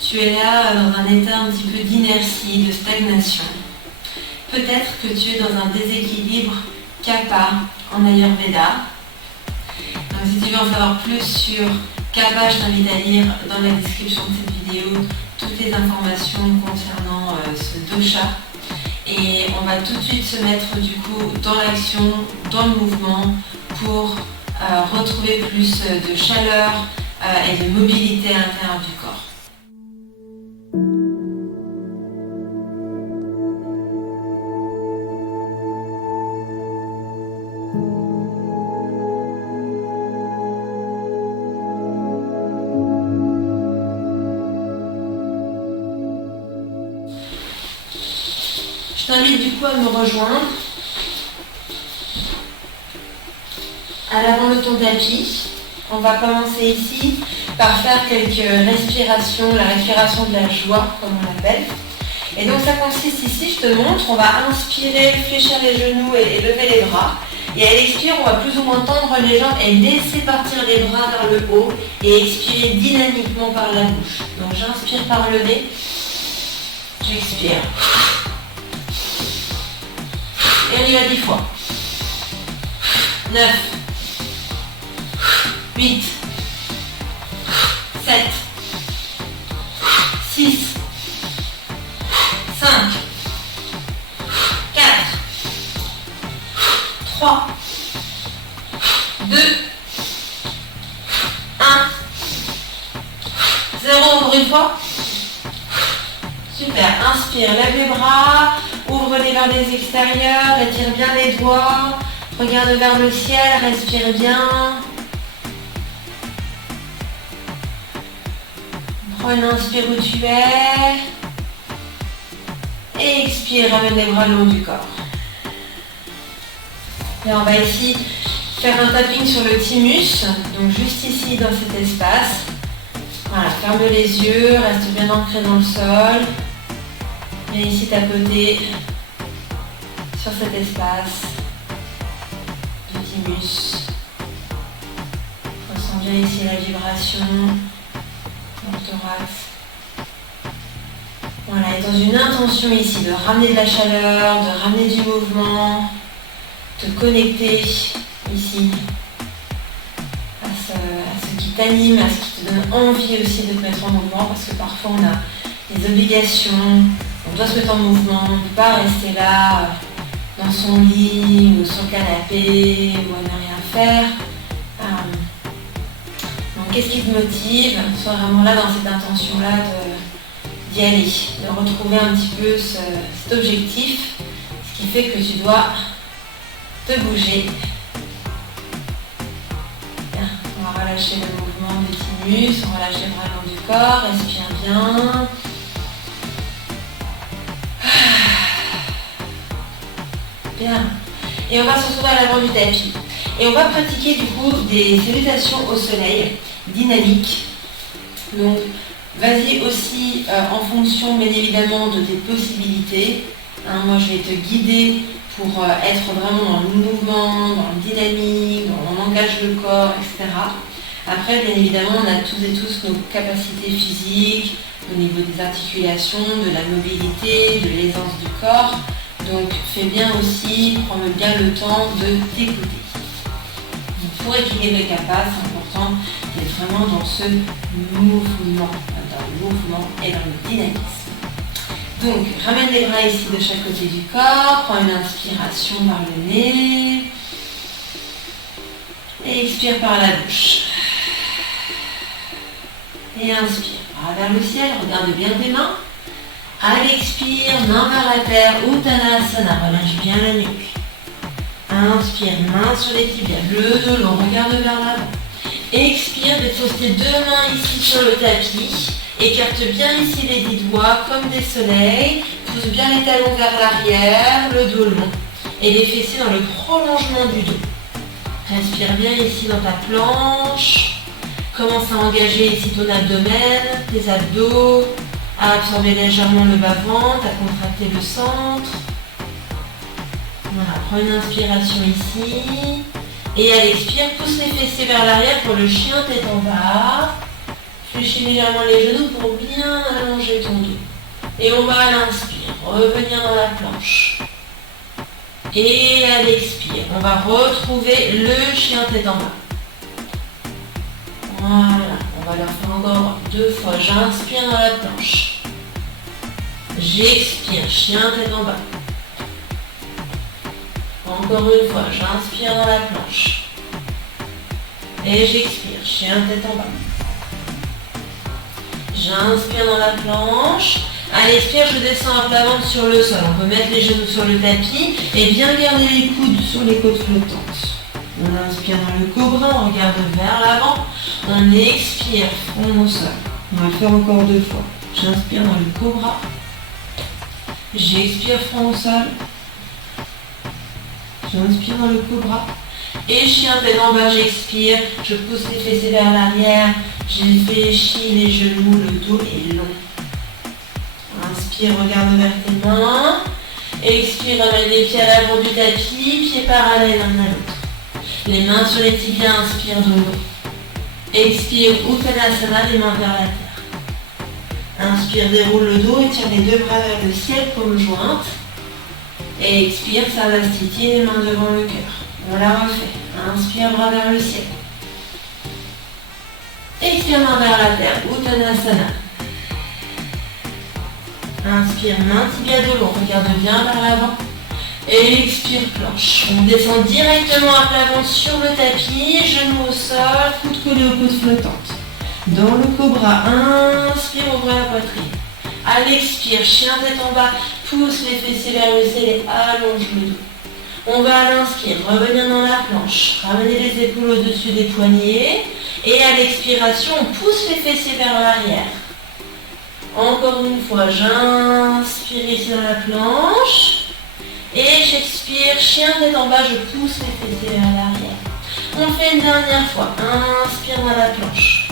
Tu es là dans un état un petit peu d'inertie, de stagnation. Peut-être que tu es dans un déséquilibre kapha en Ayurveda. Donc, si tu veux en savoir plus sur kapha, je t'invite à lire dans la description de cette vidéo toutes les informations concernant ce dosha. Et on va tout de suite se mettre du coup dans l'action, dans le mouvement pour retrouver plus de chaleur et de mobilité à l'intérieur du corps. Je t'invite du coup à me rejoindre à l'avant de ton tapis. On va commencer ici par faire quelques respirations, la respiration de la joie comme on l'appelle. Et donc ça consiste ici, je te montre, on va inspirer, fléchir les genoux et lever les bras. Et à l'expire, on va plus ou moins tendre les jambes et laisser partir les bras vers le haut et expirer dynamiquement par la bouche. Donc j'inspire par le nez, j'expire. Et on y va 10 fois. 9, 8, 7, 6, 5, 4, 3, 2, 1, 0, encore une fois. Super, inspire, lève les bras, ouvre-les vers les extérieurs, étire bien les doigts, regarde vers le ciel, respire bien. Prends une inspire où tu es. Et expire, ramène les bras le long du corps. Et on va ici faire un tapping sur le thymus, donc juste ici dans cet espace. Voilà, ferme les yeux, reste bien ancré dans le sol. Et ici tapoter sur cet espace du thymus. Ressens bien ici la vibration dans le thorax. Voilà, et dans une intention ici de ramener de la chaleur, de ramener du mouvement, te connecter ici à ce qui t'anime, à ce qui te donne envie aussi de te mettre en mouvement, parce que parfois on a des obligations, on doit se mettre en mouvement, on ne peut pas rester là dans son lit ou sur le canapé ou à ne rien faire. Donc qu'est-ce qui te motive? Sois vraiment là dans cette intention-là d'y aller, de retrouver un petit peu cet objectif, ce qui fait que tu dois te bouger. Bien. On va relâcher le mouvement du thymus, on relâche les bras le long du corps, respire bien. Bien. Et on va se retrouver à l'avant du tapis. Et on va pratiquer du coup des salutations au soleil dynamiques. Donc vas-y aussi en fonction bien évidemment de tes possibilités. Moi je vais te guider pour être vraiment dans le mouvement, dans le dynamique, dans on engage le corps, etc. Après bien évidemment on a tous et tous nos capacités physiques au niveau des articulations, de la mobilité, de l'aisance du corps. Donc fais bien aussi, prends bien le temps de t'écouter. Pour équilibrer kapha, c'est important d'être vraiment dans ce mouvement, et dans le dynamisme. Donc ramène les bras ici de chaque côté du corps, prends une inspiration par le nez et expire par la bouche. Et inspire, bras vers le ciel, regarde bien tes mains. À l'expire, main vers la terre, Uttanasana, relâche bien la nuque. Inspire, main sur les tibias, le dos long, regarde vers l'avant. Expire, dépose tes deux mains ici sur le tapis. Écarte bien ici les 10 doigts comme des soleils. Pousse bien les talons vers l'arrière, le dos long. Et les fessiers dans le prolongement du dos. Respire bien ici dans ta planche. Commence à engager ici ton abdomen, tes abdos. À absorber légèrement le bas-ventre, à contracter le centre. Voilà, prends une inspiration ici. Et à l'expire, pousse les fessiers vers l'arrière pour le chien tête en bas. Fléchis légèrement les genoux pour bien allonger ton dos. Et on va à l'inspire, revenir dans la planche. Et à l'expire, on va retrouver le chien tête en bas. Voilà, on va le faire encore 2 fois. J'inspire dans la planche. J'expire, chien tête en bas. Encore une fois, j'inspire dans la planche. Et j'expire, chien tête en bas. J'inspire dans la planche. À l'expire, je descends à plat ventre sur le sol. On peut mettre les genoux sur le tapis et bien garder les coudes sur les côtes flottantes. On inspire dans le cobra, on regarde vers l'avant. On expire, front au sol. On va le faire encore 2 fois. J'inspire dans le cobra. J'expire, front au sol. J'inspire dans le cobra. Et chien tête en bas, j'expire. Je pousse les fessiers vers l'arrière. J'infléchis les genoux, le dos est long. Inspire, regarde vers tes mains. Expire, ramène les pieds à l'avant du tapis, pieds parallèles l'un à l'autre. Les mains sur les tibias, inspire de l'eau. Expire, Uttanasana, les mains vers la terre. Inspire, déroule le dos, étire les 2 bras vers le ciel, paumes jointes. Et expire, Savastiti, les mains devant le cœur. On la refait. Inspire, bras vers le ciel. Expire, main vers la terre, Uttanasana. Inspire, main tibia de l'eau, regarde bien vers l'avant. Et expire, planche. On descend directement à plat ventre sur le tapis, genoux au sol, coudes collés aux côtes flottantes. Dans le cobra, inspire, ouvre la poitrine. À l'expire, chien tête en bas, pousse les fessiers vers le ciel et allonge le dos. On va à l'inspire, revenir dans la planche, ramener les épaules au-dessus des poignets. Et à l'expiration, on pousse les fessiers vers l'arrière. Encore une fois, j'inspire ici dans la planche. Et j'expire, chien tête en bas, je pousse les fessiers vers l'arrière. On fait une dernière fois. Inspire dans la planche.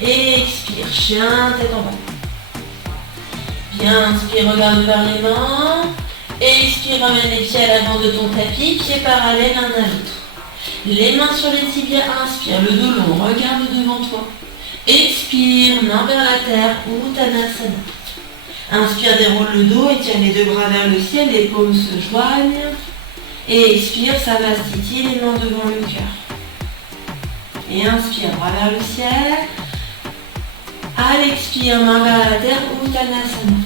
Et expire, chien tête en bas. Bien, inspire, regarde vers les mains. Et expire, ramène les pieds à l'avant de ton tapis, pieds parallèles l'un à l'autre. Les mains sur les tibias, inspire, le dos long, regarde devant toi. Expire, main vers la terre, Uttanasana. Inspire, déroule le dos, étire les 2 bras vers le ciel, les paumes se joignent. Et expire, Savastiti, les mains devant le cœur. Et inspire, bras vers le ciel. À l'expire, main vers la terre, Uttanasana.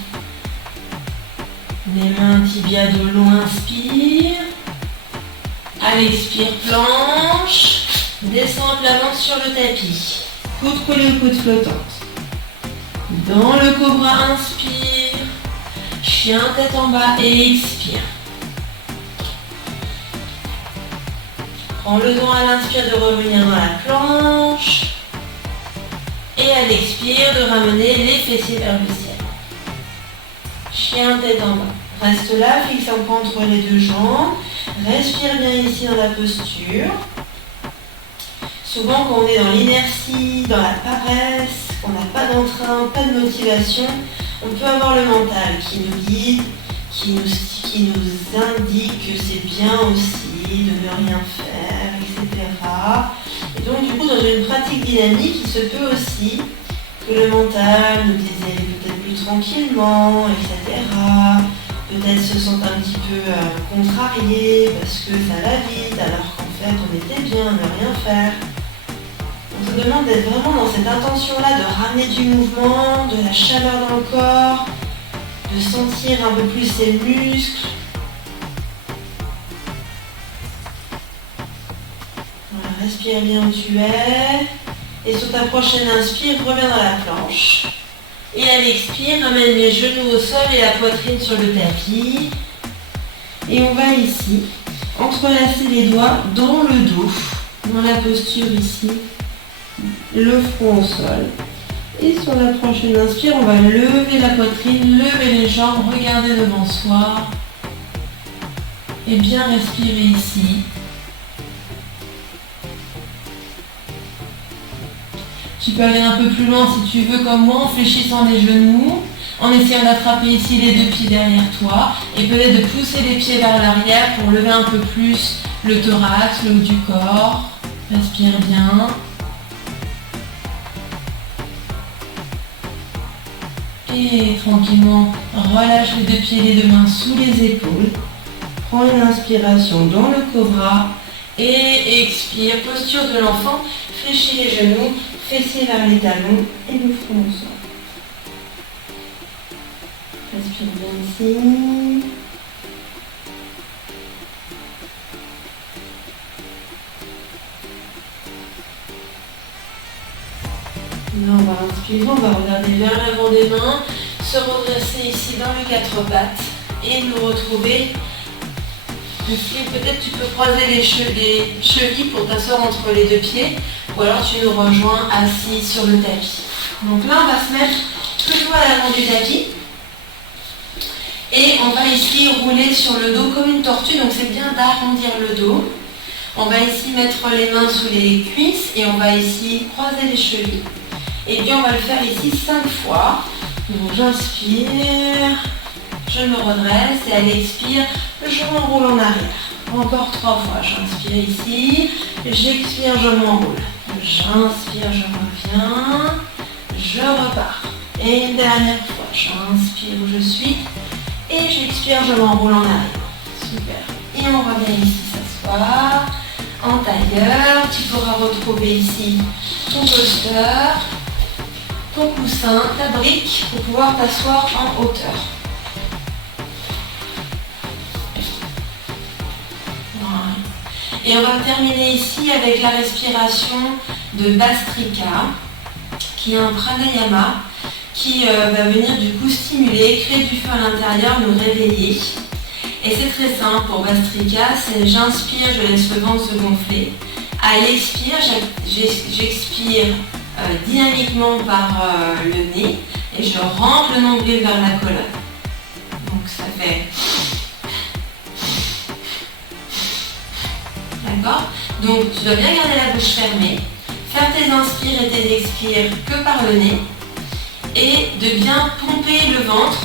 Les mains tibias de long, inspire. À l'expire, planche. Descends à plat ventre sur le tapis. Coudes collés aux côtes flottantes. Dans le cobra, inspire. Chien tête en bas et expire. Prends le temps à l'inspire de revenir dans la planche. Et à l'expire de ramener les fessiers vers le ciel. Chien tête en bas. Reste là, fixe un point entre les 2 jambes. Respire bien ici dans la posture. Souvent quand on est dans l'inertie, dans la paresse, qu'on n'a pas d'entrain, pas de motivation, on peut avoir le mental qui nous guide, qui nous indique que c'est bien aussi de ne rien faire, etc. Et donc du coup dans une pratique dynamique, il se peut aussi que le mental nous dise d'aller peut-être plus tranquillement, etc. Peut-être se sentent un petit peu contrariés parce que ça va vite alors qu'en fait on était bien à ne rien faire. On se demande d'être vraiment dans cette intention-là de ramener du mouvement, de la chaleur dans le corps, de sentir un peu plus ses muscles. Voilà, respire bien où tu es. Et sur ta prochaine inspire, reviens dans la planche. Et à l'expire, ramène les genoux au sol et la poitrine sur le tapis. Et on va ici entrelacer les doigts dans le dos, dans la posture ici, le front au sol. Et sur la prochaine inspire, on va lever la poitrine, lever les jambes, regarder devant soi. Et bien respirer ici. Tu peux aller un peu plus loin si tu veux comme moi en fléchissant les genoux, en essayant d'attraper ici les 2 pieds derrière toi et peut-être de pousser les pieds vers l'arrière pour lever un peu plus le thorax, le haut du corps. Respire bien. Et tranquillement, relâche les deux pieds, les deux mains sous les épaules. Prends une inspiration dans le cobra et expire. Posture de l'enfant, fléchis les genoux, fessiers vers les talons et le front au sol. Respire bien ici. Là, on va inspirer, on va regarder vers l'avant des mains, se redresser ici dans les quatre pattes et nous retrouver. Ici, peut-être tu peux croiser les chevilles pour t'asseoir entre les deux pieds ou alors tu nous rejoins assis sur le tapis. Donc là, on va se mettre toujours à l'avant du tapis et on va ici rouler sur le dos comme une tortue, donc c'est bien d'arrondir le dos. On va ici mettre les mains sous les cuisses et on va ici croiser les chevilles. Et puis on va le faire ici 5 fois. Donc j'inspire, je me redresse et à l'expire, je m'enroule en arrière. Encore 3 fois. J'inspire ici, j'expire, je m'enroule. J'inspire, je reviens, je repars. Et une dernière fois. J'inspire où je suis et j'expire, je m'enroule en arrière. Super. Et on revient ici s'asseoir en tailleur. Tu pourras retrouver ici ton poster, ton coussin, ta brique pour pouvoir t'asseoir en hauteur. Voilà. Et on va terminer ici avec la respiration de Bhastrika, qui est un pranayama qui va venir du coup stimuler, créer du feu à l'intérieur, nous réveiller. Et c'est très simple pour Bhastrika, c'est j'inspire, je laisse le ventre se gonfler. À l'expire, j'expire dynamiquement par le nez et je rentre le nombril vers la colonne. Donc ça fait... D'accord? Donc tu dois bien garder la bouche fermée, faire tes inspires et tes expires que par le nez et de bien pomper le ventre.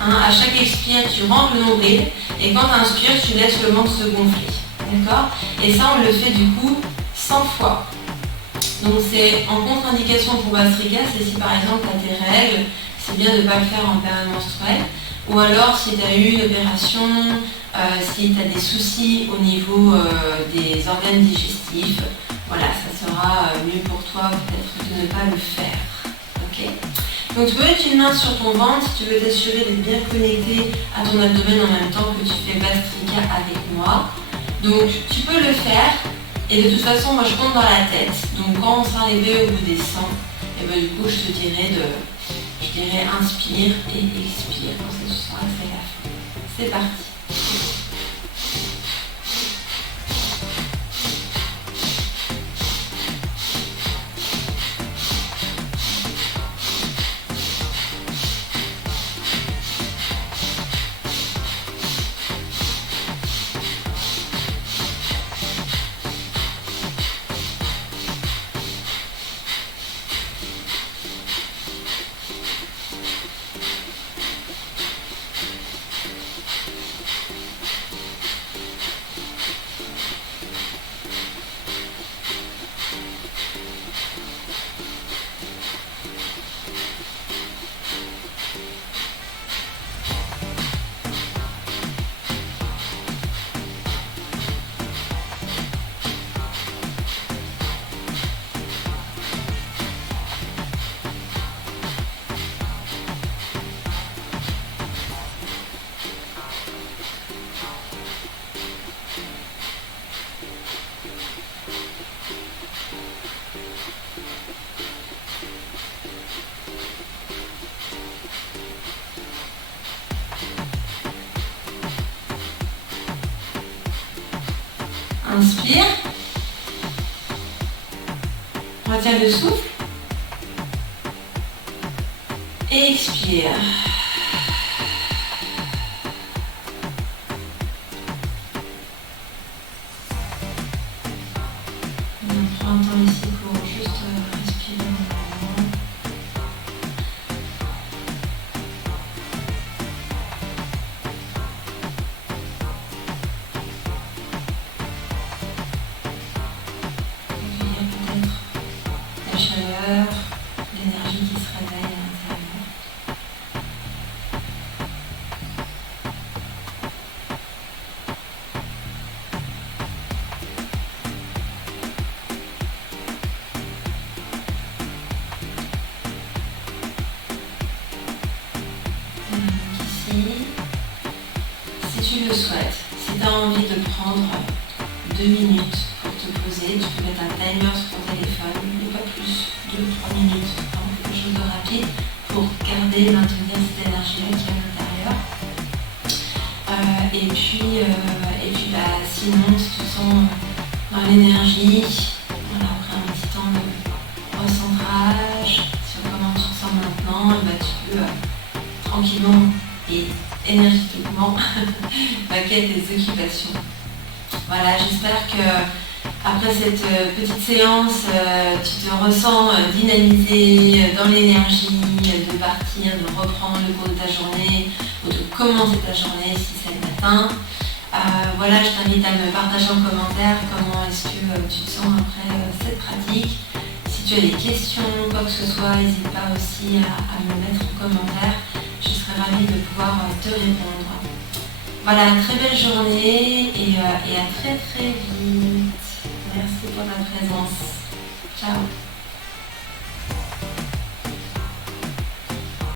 À chaque expire, tu rentres le nombril et quand tu inspires, tu laisses le ventre se gonfler. D'accord? Et ça, on le fait du coup 100 fois. Donc c'est en contre-indication pour Bhastrika, c'est si par exemple tu as tes règles, c'est bien de ne pas le faire en période menstruelle. Ou alors si tu as eu une opération, si tu as des soucis au niveau des organes digestifs, voilà, ça sera mieux pour toi peut-être de ne pas le faire. Ok? Donc tu peux mettre une main sur ton ventre si tu veux t'assurer d'être bien connecté à ton abdomen en même temps que tu fais Bhastrika avec moi. Donc tu peux le faire et de toute façon moi je compte dans la tête. Donc quand on sera arrivé au bout des 100, et ben du coup je te dirai inspire et expire. Comme ça tu sauras que c'est la fin. C'est parti. Inspire. Retiens le souffle. Et expire. On prend un temps ici pour juste respirer normalement. Chaleur, l'énergie qui se réveille à l'intérieur. as envie de prendre 2 minutes pour te poser, tu peux mettre un timer sur ton téléphone, mais pas plus, 2-3 minutes, vraiment quelque chose de rapide pour garder, maintenir cette énergie-là qui est à l'intérieur. Et puis sinon, si tu te sens dans l'énergie, voilà, après un petit temps de recentrage sur comment tu te sens maintenant, tu peux tranquillement et énergétiquement vaquer tes occupations. Voilà, j'espère que après cette petite séance, tu te ressens dynamisé dans l'énergie de partir, de reprendre le cours de ta journée ou de commencer ta journée si c'est le matin. Voilà, je t'invite à me partager en commentaire comment est-ce que tu te sens après cette pratique. Si tu as des questions, quoi que ce soit, n'hésite pas aussi à me mettre en commentaire. Je serai ravie de pouvoir te répondre. Voilà, très belle journée et à très très vite. Merci pour ta présence. Ciao.